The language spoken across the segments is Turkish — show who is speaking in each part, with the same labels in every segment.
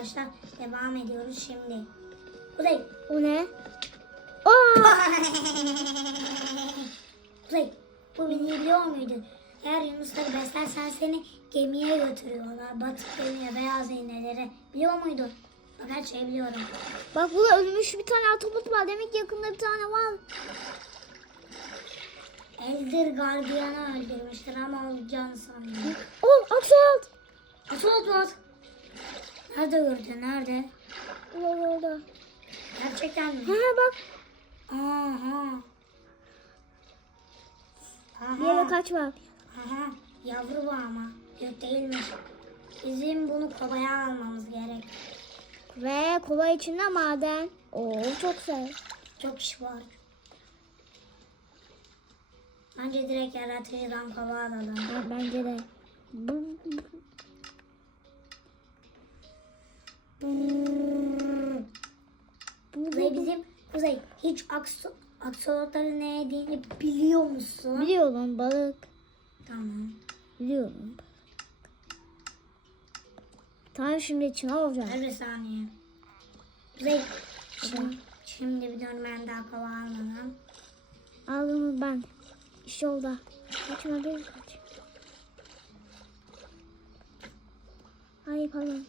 Speaker 1: arkadaşlar. Devam ediyoruz şimdi. Kuzey.
Speaker 2: O ne? Aa!
Speaker 1: Kuzey. Bu bilgiyi biliyor muydun? Eğer yunusları beslersen seni gemiye götürüyorlar. Batık gemiye, beyaz iğnelere. Biliyor muydun? Bak her şeyi biliyorum.
Speaker 2: Bak burada ölmüş bir tane ahtapot var. Demek ki yakında bir tane var.
Speaker 1: Eldir gardiyanı öldürmüştür ama olacağını sanmıyorum.
Speaker 2: Oh aksolot.
Speaker 1: Asıl olmaz. Nerede gördün? Nerede?
Speaker 2: Orada orada.
Speaker 1: Gerçekten mi?
Speaker 2: ha bak.
Speaker 1: Aha.
Speaker 2: Bir yere
Speaker 1: Aha.
Speaker 2: kaç var.
Speaker 1: Aha. Yavru bu ama. Yok değilmiş. Bizim bunu kovaya almamız gerek.
Speaker 2: Ve kova içinde maden. Oo çok güzel.
Speaker 1: Çok iş var. Bence direkt yaratıcıdan kova alalım.
Speaker 2: Ben- Bence de.
Speaker 1: Kuzey bizim Kuzey hiç akso, aksolotların ne yediğini biliyor musun?
Speaker 2: Biliyorum balık.
Speaker 1: Tamam.
Speaker 2: Biliyorum. Tamam şimdi içine alacağım.
Speaker 1: Ver bir saniye. Kuzey şimdi, şimdi bir dön ben daha kova almadım.
Speaker 2: Aldım ben. İşte oldu. Kaçma değil kaç. Ay pardon.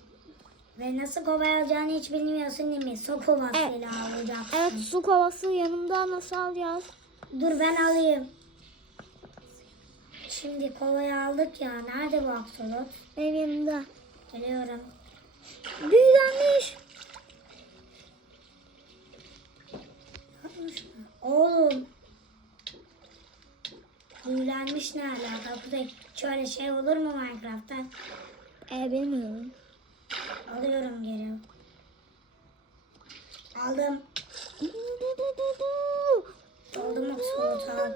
Speaker 1: Ve nasıl kovaya alacağını hiç bilmiyorsun değil mi? Su kovasıyla alacaksın.
Speaker 2: Evet su kovası yanımda nasıl alacağız?
Speaker 1: Dur ben alayım. Şimdi kovayı aldık ya. Nerede bu aksolot?
Speaker 2: Benim yanımda.
Speaker 1: Geliyorum.
Speaker 2: Büyülenmiş.
Speaker 1: Oğlum. Büyülenmiş ne alaka? Şöyle şey olur mu Minecraft'ta?
Speaker 2: E bilmiyorum.
Speaker 1: Alıyorum geri. Aldım. Aldım aksolotu.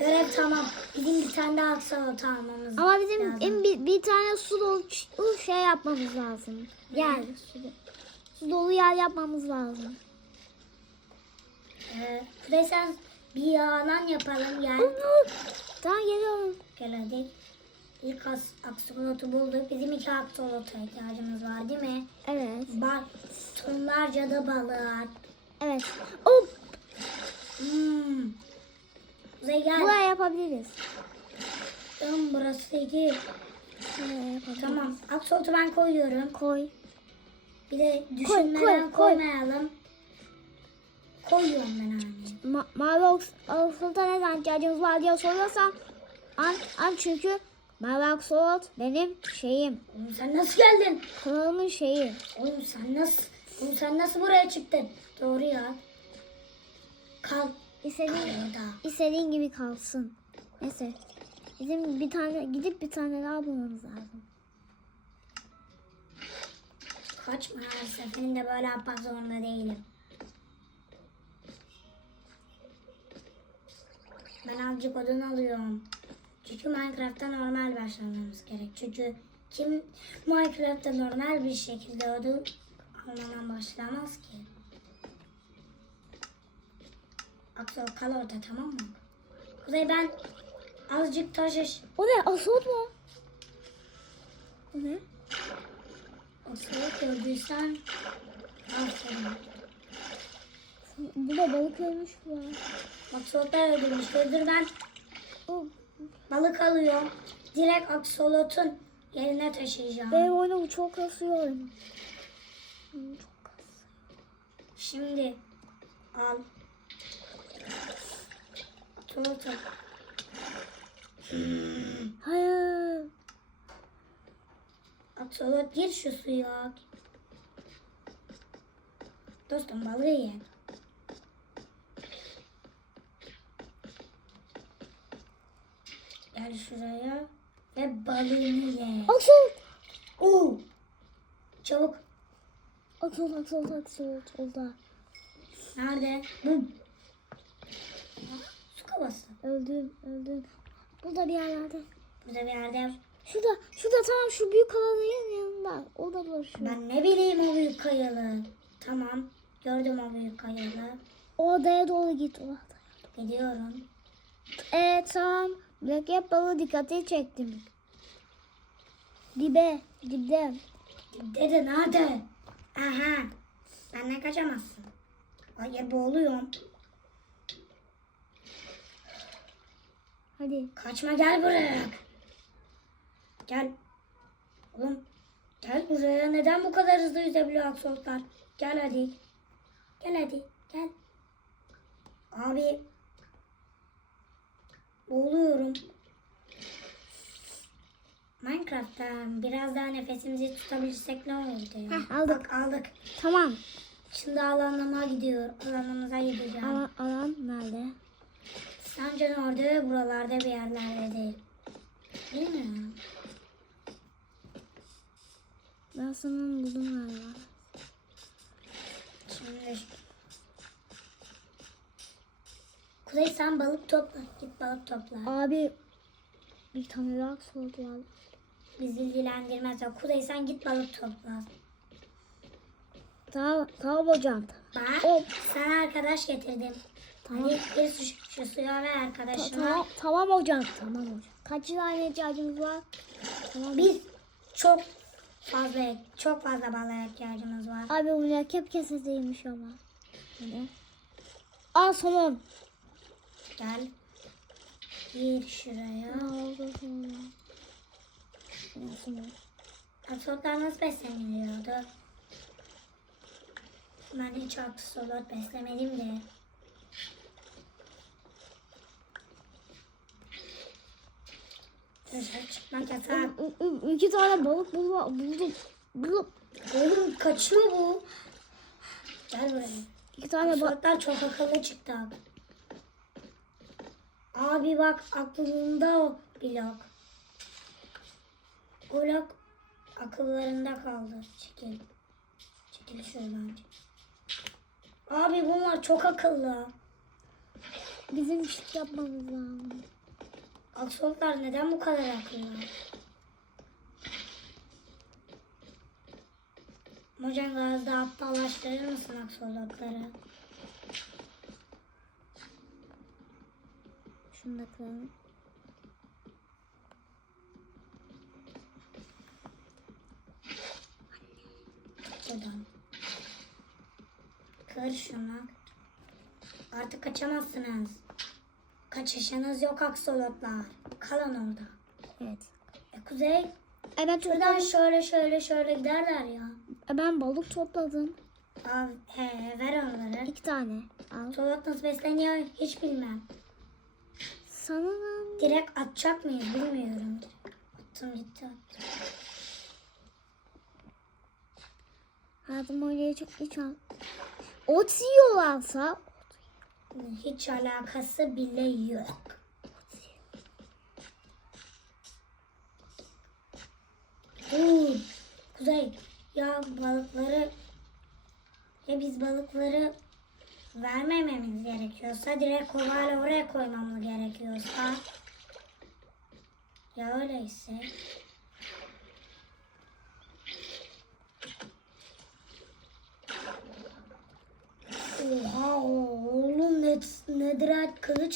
Speaker 1: Görev tamam. Bizim bir tane daha aksolotu almamız
Speaker 2: Ama bizim
Speaker 1: lazım.
Speaker 2: en bir, bir tane su dolu ç- şey yapmamız lazım. Yer. Su, do- su dolu yer yapmamız lazım.
Speaker 1: Ee, Kuzey sen bir yalan yapalım gel.
Speaker 2: Tamam geliyorum.
Speaker 1: Gel hadi. İlk aksolotu bulduk. Bizim iki aksolota ihtiyacımız var değil mi?
Speaker 2: Evet.
Speaker 1: Bak tonlarca da balık.
Speaker 2: Evet. Hop.
Speaker 1: Hmm. Kuzey gel.
Speaker 2: Buraya yapabiliriz.
Speaker 1: Tamam burası iki. Tamam. Aksolotu ben koyuyorum.
Speaker 2: Koy.
Speaker 1: Bir de düşünmeden
Speaker 2: koy, koy.
Speaker 1: koymayalım. Koyuyorum ben hani.
Speaker 2: Ma mavi aksolota neden ihtiyacımız var diye soruyorsan an, an çünkü mavi aksolot benim şeyim.
Speaker 1: Oğlum sen nasıl geldin?
Speaker 2: Kanalımın şeyi.
Speaker 1: Oğlum sen nasıl? Oğlum sen nasıl buraya çıktın? Doğru ya. Kal.
Speaker 2: İstediğin,
Speaker 1: Orada.
Speaker 2: istediğin gibi kalsın. Neyse. Bizim bir tane gidip bir tane daha bulmamız lazım.
Speaker 1: Kaçma her seferinde böyle yapmak zorunda değilim. Ben azıcık odun alıyorum. Çünkü Minecraft'ta normal başlamamız gerek. Çünkü kim Minecraft'ta normal bir şekilde odun almadan başlamaz ki. Aksol kal orada tamam mı? Kuzey ben azıcık taş eş...
Speaker 2: O ne? Asot mu? O ne?
Speaker 1: Aksol gördüysen... Aferin.
Speaker 2: Bu da balık ölmüş bu. ya.
Speaker 1: Aksolotlar öldürmüş. Dur ben
Speaker 2: O,
Speaker 1: balık alıyorum. Direkt aksolotun yerine taşıyacağım.
Speaker 2: benim oyunu çok kasıyor. Çok kasıyor.
Speaker 1: Şimdi al. Al.
Speaker 2: Hayır.
Speaker 1: Aksolot gir şu suya. Dostum balığı ye. Gel şuraya ve balığını ye.
Speaker 2: Asot.
Speaker 1: Oo! Çabuk.
Speaker 2: Asot, asot, asot. Oldu.
Speaker 1: Nerede? Bum. Su kovası.
Speaker 2: Öldüm, öldüm. Burada bir yerlerde.
Speaker 1: Burada bir yerde.
Speaker 2: Şurada, şurada tamam şu büyük kalalığın yanında. O da dolaşıyor.
Speaker 1: Ben ne bileyim o büyük kayalı. Tamam. Gördüm o büyük kayalı.
Speaker 2: O adaya doğru git. O adaya.
Speaker 1: Gidiyorum.
Speaker 2: Evet tamam. Mürekkep balığı dikkati çektim. Dibe, dibde.
Speaker 1: Dede nerede? Aha. Benden kaçamazsın. Hayır boğuluyorum.
Speaker 2: Hadi.
Speaker 1: Kaçma gel buraya. Gel. Oğlum. Gel buraya. Neden bu kadar hızlı yüzebiliyor aksolotlar? Gel hadi. Gel hadi. Gel. Abi. Boğuluyorum. Minecraft'ta biraz daha nefesimizi tutabilirsek ne olurdu ya?
Speaker 2: Heh, aldık.
Speaker 1: Bak aldık.
Speaker 2: Tamam.
Speaker 1: Şimdi alanıma gidiyor. Alanımıza gideceğim.
Speaker 2: Alan, alan nerede?
Speaker 1: Sence orada buralarda bir yerlerde değil. Bilmiyorum.
Speaker 2: Ben sanırım buldum galiba.
Speaker 1: Şimdi Kuzey sen balık topla. Git balık topla.
Speaker 2: Abi bir tane daha soğuk var.
Speaker 1: Bizi ilgilendirmez. o. Kuzey sen git balık topla.
Speaker 2: Tamam, tamam hocam.
Speaker 1: Bak
Speaker 2: Hop.
Speaker 1: sana arkadaş getirdim.
Speaker 2: Tamam.
Speaker 1: Hadi bir su, şu suya ver
Speaker 2: Ta-
Speaker 1: arkadaşına.
Speaker 2: tamam, tamam hocam. Tamam hocam. Kaç tane ihtiyacımız var? Tamam.
Speaker 1: Biz çok fazla çok fazla balığa ihtiyacımız var.
Speaker 2: Abi bu mürekkep kesesiymiş ama. Hadi. Al somon.
Speaker 1: Gel. Gir şuraya.
Speaker 2: Ne oldu somon?
Speaker 1: Aksolotlar nasıl besleniliyordu? Ben hiç aksolot beslemedim de. Dışarı çıkmak yasak.
Speaker 2: İki tane balık bulma, buldum. Buldum.
Speaker 1: Oğlum kaçıyor bu. Gel buraya.
Speaker 2: İki tane balık.
Speaker 1: Aksolotlar çok akıllı çıktı abi. Abi bak aklımda o blok. Blok akıllarında kaldı. Çekil. Çekil şuradan. Abi bunlar çok akıllı.
Speaker 2: Bizim çift yapmamız lazım.
Speaker 1: Aksolotlar neden bu kadar akıllı? Hocam biraz daha aptallaştırır mısın aksolotları?
Speaker 2: Şunu da kıralım.
Speaker 1: Buradan. Kır şunu. Artık kaçamazsınız. Kaçışınız yok aksolotlar. Kalın orada.
Speaker 2: Evet.
Speaker 1: E, kuzey.
Speaker 2: E ben
Speaker 1: Şuradan
Speaker 2: topladım.
Speaker 1: şöyle şöyle şöyle giderler ya.
Speaker 2: E ben balık topladım.
Speaker 1: Al, he, ver onları.
Speaker 2: İki tane. Al.
Speaker 1: Aksolot nasıl besleniyor hiç bilmem.
Speaker 2: Sanırım.
Speaker 1: Direkt atacak mıyız bilmiyorum. Attım gitti attım.
Speaker 2: Hayatım öyle çok hiç al. Ot yiyorlarsa.
Speaker 1: Hiç alakası bile yok. Oo, Kuzey ya balıkları ya biz balıkları vermememiz gerekiyorsa direkt kovayla oraya koymamız gerekiyorsa. Ya öyleyse Oha oğlum ne, nedir kılıç